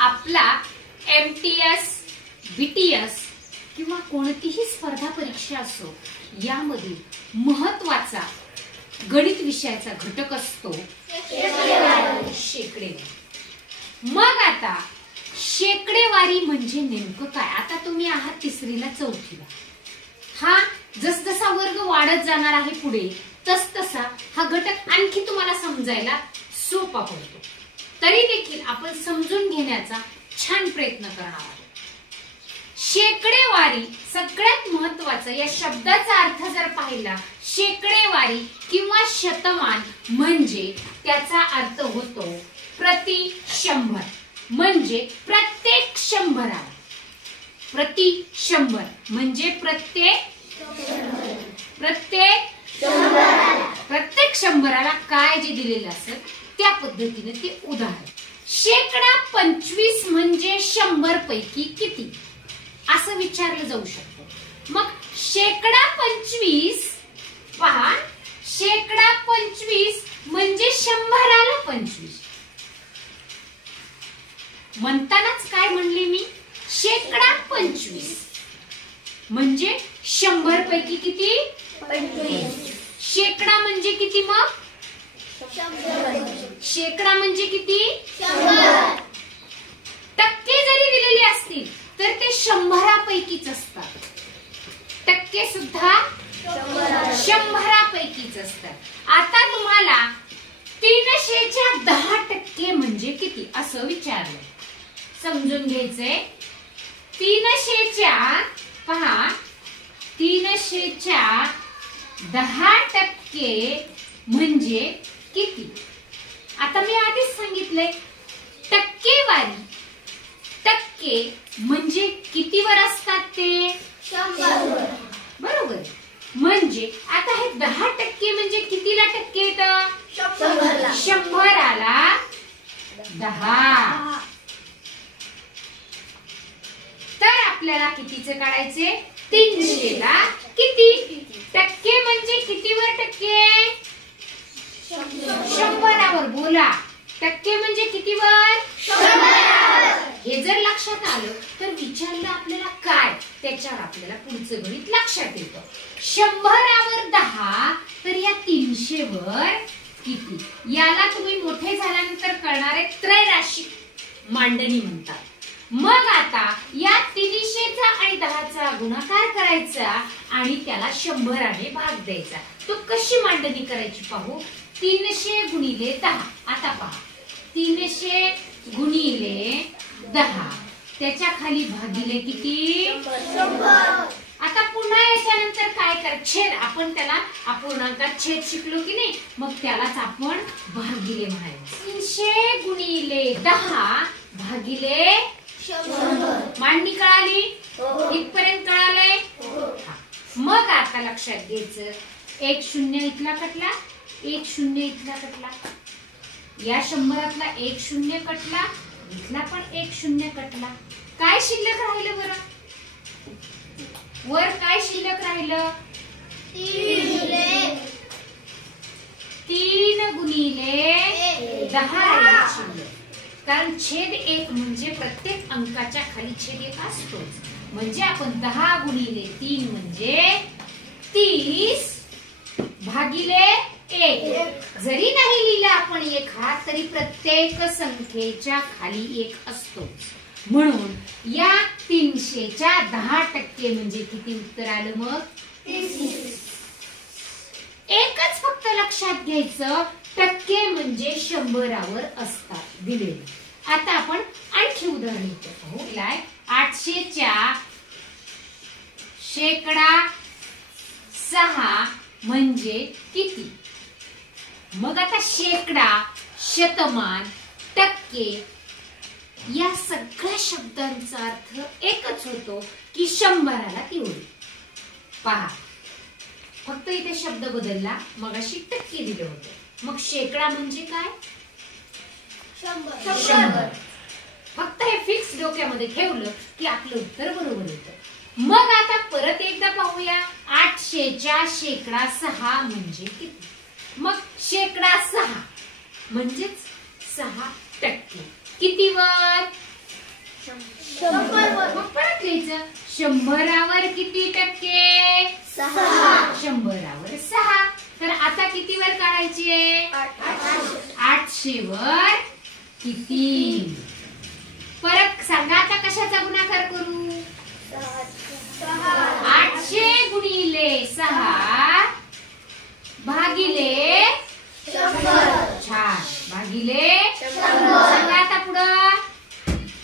आपला MTS, BTS किंवा कोणतीही स्पर्धा परीक्षा असो, यामध्ये महत्वाचा गणित विषयाचा घटक असतो शेकडेवारी. मग आता शेकडेवारी म्हणजे नेमकं काय? आता तुम्ही आहात तिसरीला, चौथीला. हा जसजसा वर्ग वाढत जाणार आहे पुढे, तसतसा हा घटक आणखी तुम्हाला समजायला सोपा पडतो. तरी देखील आपण समजून घेण्याचा छान प्रयत्न करणार आहोत. शेकडेवारी सगळ्यात महत्वाचं, या शब्दाचा अर्थ जर पाहिला, शेकडेवारी किंवा शतमान म्हणजे त्याचा अर्थ होतो प्रति 100, म्हणजे प्रत्येक 100. प्रति 100 म्हणजे प्रत्येक 100ला काय जे दिलेलं असेल त्या पद्धतीने ते उदाहरण. शेकडा 25 म्हणजे 100 पैकी किती असं विचारलं जाऊ शकतं. मग शेकडा 25 पहा, शेकडा 25 म्हणजे 100ला 25. म्हणतानाच काय म्हणले मी? शेकडा 25 म्हणजे 100 पैकी किती? 25. शेकडा म्हणजे किती? मग शेकडा म्हणजे किती? 100. टक्के जरी दिलेले असतील तर ते 100 पैकीच असतात. टक्के सुद्धा 100 पैकीच असतात. आता तुम्हाला 300च्या 10% म्हणजे किती असं विचारलं. समजून घ्यायचंय. 300च्या पहा, 300च्या 10% म्हणजे किती? आता मी आधीच सांगितलंय, टक्केवारी, टक्के म्हणजे कितीवर असतात ते? 100. बरोबर. म्हणजे आता हे 10% म्हणजे कितीला टक्के येतं? 100ला 10. तर आपल्याला कितीचे काढायचे? 300ला किती टक्के म्हणजे कितीवर टक्के? 100वर. बोला, टक्के म्हणजे कितीवर? 100वर. हे जर लक्षात आलं तर विचारलं आपल्याला काय, त्याच्यावर आपल्याला पुढचं गणित लक्षात येतं. 100वर 10 तर या 300वर किती? याला तुम्ही मोठे झाल्यानंतर कळणारे त्रैराशिक मांडणी म्हणतात. मग आता या 300चा आणि 10चा गुणाकार करायचा आणि त्याला 100ने भाग द्यायचा. तो कशी मांडणी करायची पाहू. 300 गुणिले 10. आता पहा, 300 गुणिले 10 त्याच्या खाली भागिले किती? 100. आता पुन्हा याच्यानंतर काय कर, छेद. आपण त्याला अपूर्णांकात छेद शिकलो की नाही, मग त्यालाच आपण भागिले म्हणायचं. 300 गुणिले 10 भागिले 100. मांडणी कळाली? इथपर्यंत कळालंय? मग आता लक्षात घ्यायचं, 1 0 इथला कटला, 1 0 इथला कटला, या 100तला 1 0 कटला, इथला पण 1 0 कटला. काय शिल्लक राहिलं बरं? वर काय शिल्लक राहिलं? 3 गुणिले 10 शिल्लक. कारण छेद 1 म्हणजे प्रत्येक अंकाच्या खाली छेद 1 असतोच. म्हणजे आपण 10 गुणिले 3 म्हणजे 30 भागिले 1. जरी नाही लिहिला आपण 1 हा, तरी प्रत्येक संख्येच्या खाली 1 असतो. म्हणून या 300च्या 10% म्हणजे किती उत्तर आलं? मग 30. एकच फक्त लक्षात घ्यायचं, टक्के म्हणजे 100वर असतात दिलेले. आता आपण आणखी उदाहरण पाहू. 800च्या शेकडा 6 म्हणजे किती? मग आता शेकडा, शतमान, टक्के या सगळ्या शब्दांचा अर्थ एकच होतो की 100ला तेवढी. पहा, फक्त इथे शब्द बदलला. मगाशी टक्के दिलं होतं, मग शेकडा म्हणजे काय? 100. फक्त हे फिक्स डोक्यामध्ये ठेवलं की आपलं उत्तर बरोबर येतं. मग आता परत एकदा पाहूया. 800च्या शेकडा 6 म्हणजे किती? मग शेकडा 6 म्हणजेच 6%. कितीवर? मग परत लिहायचं 100वर किती टक्के 100वर 6. तर आता कितीवर काढायची 800वर किती. परत सांगा आता कशाचा गुणाकार करू 800 गुणिले 6 भागिले 100. छान भागिले 100. सांगा आता पुढं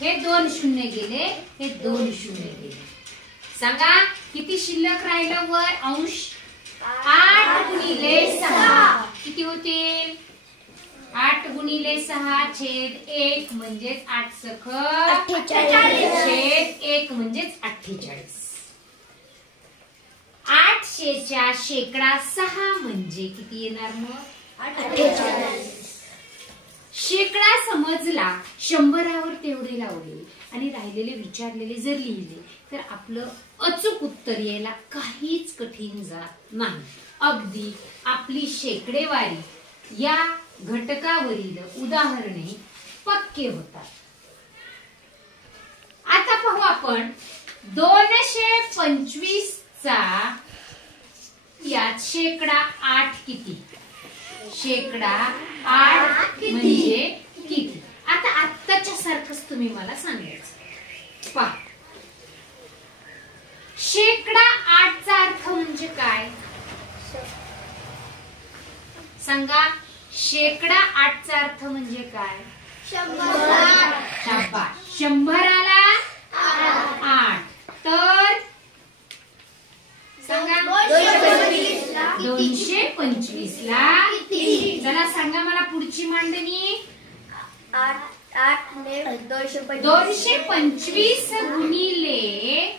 हे 2 शून्य गेले हे 2 शून्य गेले. सांगा किती शिल्लक राहिलं वर अंश 8 गुणिले 6 किती होतील 8 गुणिले 6 छेद 1 म्हणजेच 8 सख 48 छेद 1 म्हणजेच 48. 800च्या शेकडा 6 म्हणजे किती येणार मग 48. शेकडा समजला 100वर तेवढे लावले आणि राहिलेले विचारलेले जर लिहिले तर आपलं अचूक उत्तर यायला काहीच कठीण जात नाही. अगदी आपली शेकडेवारी या घटकावरील उदाहरणे पक्के होतात. आता पाहू आपण 225 चा यात शेकडा 8 किती शेकडा 8 म्हणजे किती. आता आत्ताच्या सारखंच तुम्ही मला सांगायचं. पहा शेकडा 8 चा अर्थ म्हणजे काय सांगा. शेकडा 8 चा अर्थ म्हणजे काय 100. 100ला 8 तर सांगा 225 ला चला सांगा मला पुढची मांडणी 225 गुणिले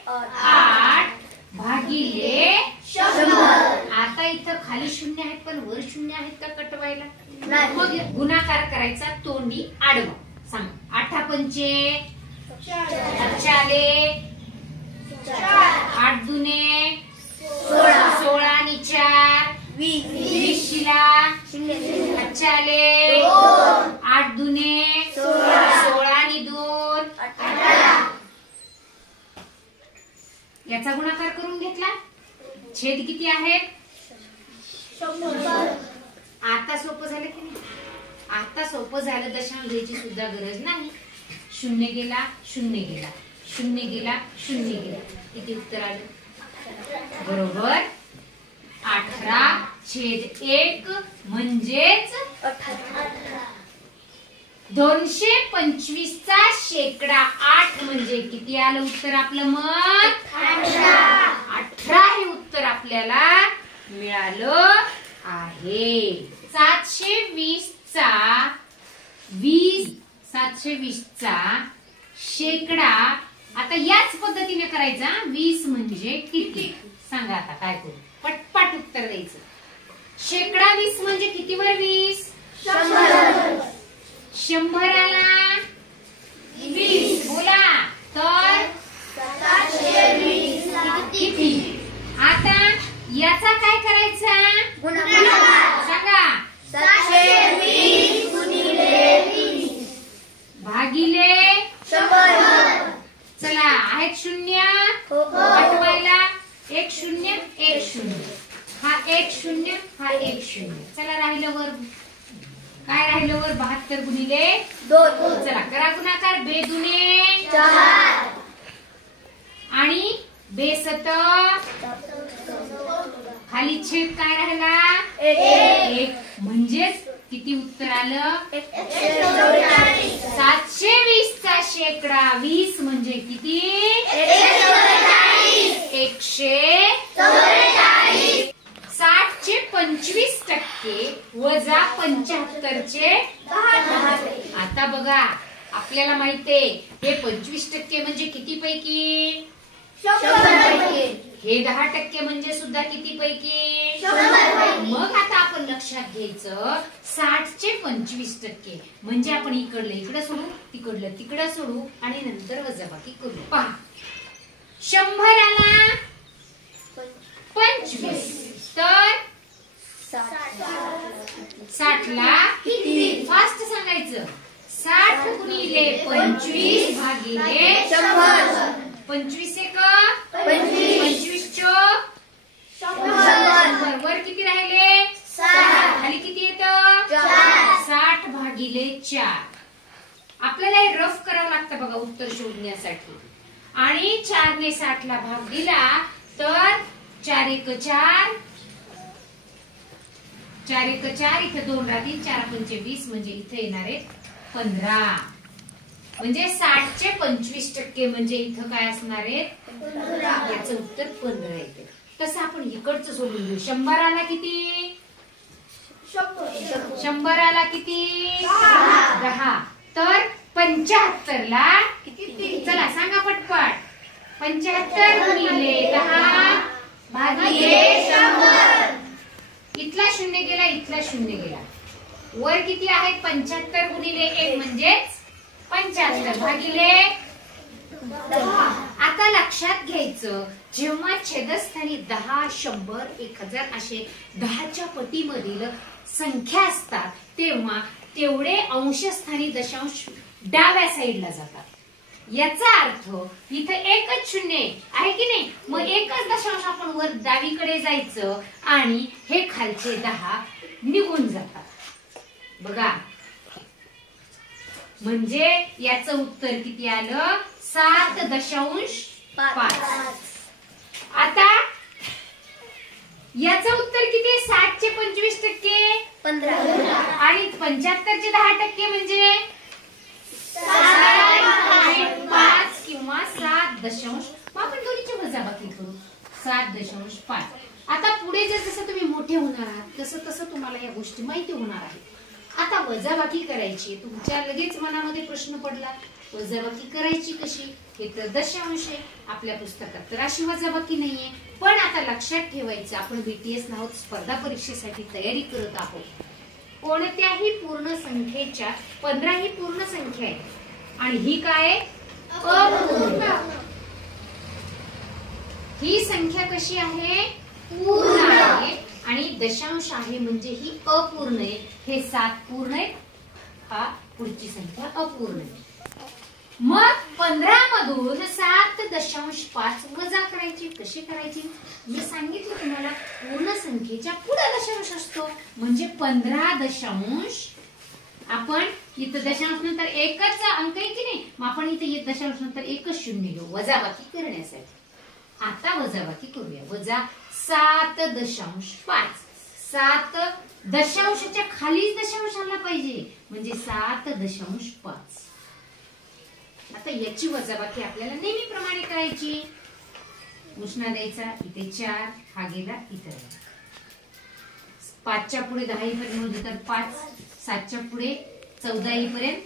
8 भागिले 100. आता इथं खाली शून्य आहेत पण वर शून्य आहेत का कटवायला. मग गुणाकार करायचा तोंडी आडवा. सांग 8 पंचे 40 8 दुने 16 आणि 4 20 ला 40 8 दुने 16 आणि 2 18. याचा गुणाकार करून घेतला. छेद किती आहेत 100. आता सोपं झालं की नाही. आता सोपं झालं. दशांश घ्यायची सुद्धा गरज नाही. शून्य गेला शून्य गेला शून्य गेला शून्य गेला किती उत्तर आलं बरोबर 18 छेद 1 म्हणजेच 225 चा शेकडा 8 म्हणजे किती आलं उत्तर आपलं मग 18 हे उत्तर आपल्याला मिळालं आहे. 720 चा शेकडा आता याच पद्धतीने करायचा. 20 म्हणजे किती सांगा. आता काय करू पटपट उत्तर द्यायचं. शेकडा 20 म्हणजे किती वर 20 100ला 20 बोला तर 720 किती. आता याचा काय करायचा सांगा 720 गुणिले 20 भागिले 100. चला आहेत शून्य पाठवायला 1 0 1 0 हा 1 0 हा 1 0. चला राहिलं वर काय राहिलं वर 72 गुणिले 2. चला करा गुणाकार. बे दुने 4 आणि बे 7 खाली छेद काय राहिला 1 म्हणजेच किती उत्तर आलं 720 चा शेकडा 20 म्हणजे किती 144. 60 चे 25% वजा 75 चे 10. आता बघा आपल्याला माहितीये हे 25% म्हणजे किती पैकी 100. हे 10% म्हणजे सुद्धा किती पैकी 100. मग आता आपण लक्षात घ्यायचं 60 चे 25% म्हणजे आपण इकडलं इकडं सोडू तिकडलं तिकडं सोडू आणि नंतर वजाबाकी करू. पहा 100ला 25 तर 60 ला किती फास्ट सांगायचं 60 गुणिले 25 भागिले 100. 25 एक 25 चोक 100. वर किती राहिले? 6. खाली किती येतं? 60 भागिले 4. आपल्याला हे रफ करावं लागतं बघा उत्तर शोधण्यासाठी. आणि 4 ने 60 ला भाग दिला तर 4 एक 4, 4 एक 4, इथे 2 राहतील, 4 पंचे 20 म्हणजे इथे येणार आहे 15. म्हणजे 60 चे 25% म्हणजे इथं काय असणार आहे? 15. याचं उत्तर 15 येते. तसं आपण इकडचं सोडून घेऊ. 100 आला किती? 100 आला किती? 10. तर 75 ला किती? चला सांगा पटपट. 75 गुणिले 10 भागिले 100. इथला 0 गेला, इथला 0 गेला. वर किती आहेत? 75 गुणिले 1 म्हणजेच 75 भागिले 10. आता लक्षात घ्यायचं, जेव्हा छेदस्थानी 10, 100, 1000 असे 10च्या पटीमधील संख्या असतात तेव्हा तेवढे अंशस्थानी दशांश डाव्या साईडला जातात. याचा अर्थ इथे एकच 0 आहे की नाही? मग एकच दशांश आपण वर डावीकडे जायचं आणि हे खालचे 10 निघून जातात. बघा, म्हणजे याचं उत्तर किती आलं? 7.5. आता याचं उत्तर किती? 60 चे 25% 15 आणि 75 चे 10% म्हणजे 7.5 किंवा 7.5. आपण दोन्हीची वजाबाकी करू. 7.5. आता पुढे जसं तुम्ही मोठे होणार आहात तसं तसं तुम्हाला या गोष्टी माहिती होणार आहेत. आता वजाबाकी करायची. तुमच्या लगेच मनामध्ये प्रश्न पडला, वजाबाकी करायची कशी? हे तर दशांश आहे, आपल्या पुस्तकात तर अशी वजाबाकी नाहीये. पण आता लक्षात ठेवायचं, आपण BTS आहोत, स्पर्धा परीक्षेसाठी तयारी करत आहोत. कोणत्याही पूर्ण संख्येच्या 15 ही पूर्ण संख्या आहे आणि ही काय? अपूर्ण. ही संख्या कशी आहे? पूर्ण आहे. आणि दशांश आहे म्हणजे ही अपूर्ण आहे. हे 7 पूर्ण आहे, हा पुढची संख्या अपूर्ण आहे. मग 15 मधून 7.5 वजा करायची. कशी करायची? मी सांगितलं तुम्हाला, पूर्ण संख्येच्या पुढे दशांश असतो म्हणजे 15. आपण इथं दशांश नंतर एकच अंक आहे की नाही? मग आपण इथे दशांश नंतर एकच 0 घेऊ वजाबाकी करण्यासाठी. आता वजाबाकी करूया. वजा 7.5. 7 दशांशच्या खालीच दशांश आला पाहिजे म्हणजे 7.5. आता याची वजाबाकी आपल्याला नेहमीप्रमाणे करायची. उष्णा द्यायचा, इथे 4, हा गेला इथे. 5च्या पुढे 10 येईपर्यंत म्हणजे तर 5, 7च्या पुढे 14 येईपर्यंत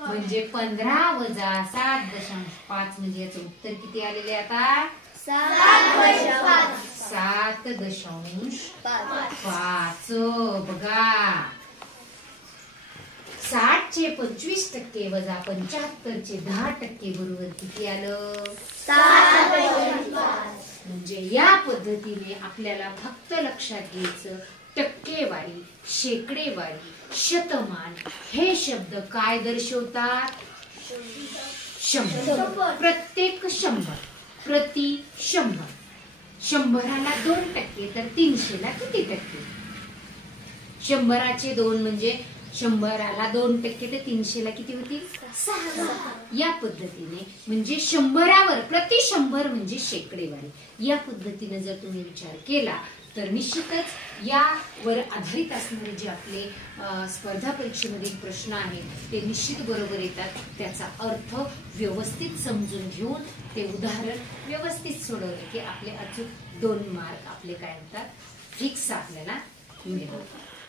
म्हणजे 15 वजा 7.5 म्हणजे याचं उत्तर किती आलेले आता? 7.5. बघा, 60 चे 25% वजा 75 चे 10% बरोबर किती आलं? 7.5. म्हणजे या पद्धतीने आपल्याला फक्त लक्षात घ्यायचं, टक्केवारी, शेकडेवारी, शतमान हे शब्द काय दर्शवतात? 100. प्रत्येक 100, प्रति 100. 100ला 2% तर 300ला किती टक्के? 100चे 2 म्हणजे 100ला 2% तर 300ला किती होतील? 6. या पद्धतीने म्हणजे 100वर प्रति 100 म्हणजे शेकडेवारी. या पद्धतीने जर तुम्ही विचार केला तर निश्चितच यावर आधारित असणारे जे आपले स्पर्धा परीक्षेमधील प्रश्न आहेत ते निश्चित बरोबर येतात. त्याचा अर्थ व्यवस्थित समजून घेऊन ते उदाहरण व्यवस्थित सोडवले की आपले अचूक 2 मार्क आपले काय होतात? फिक्स आपल्याला मिळतात.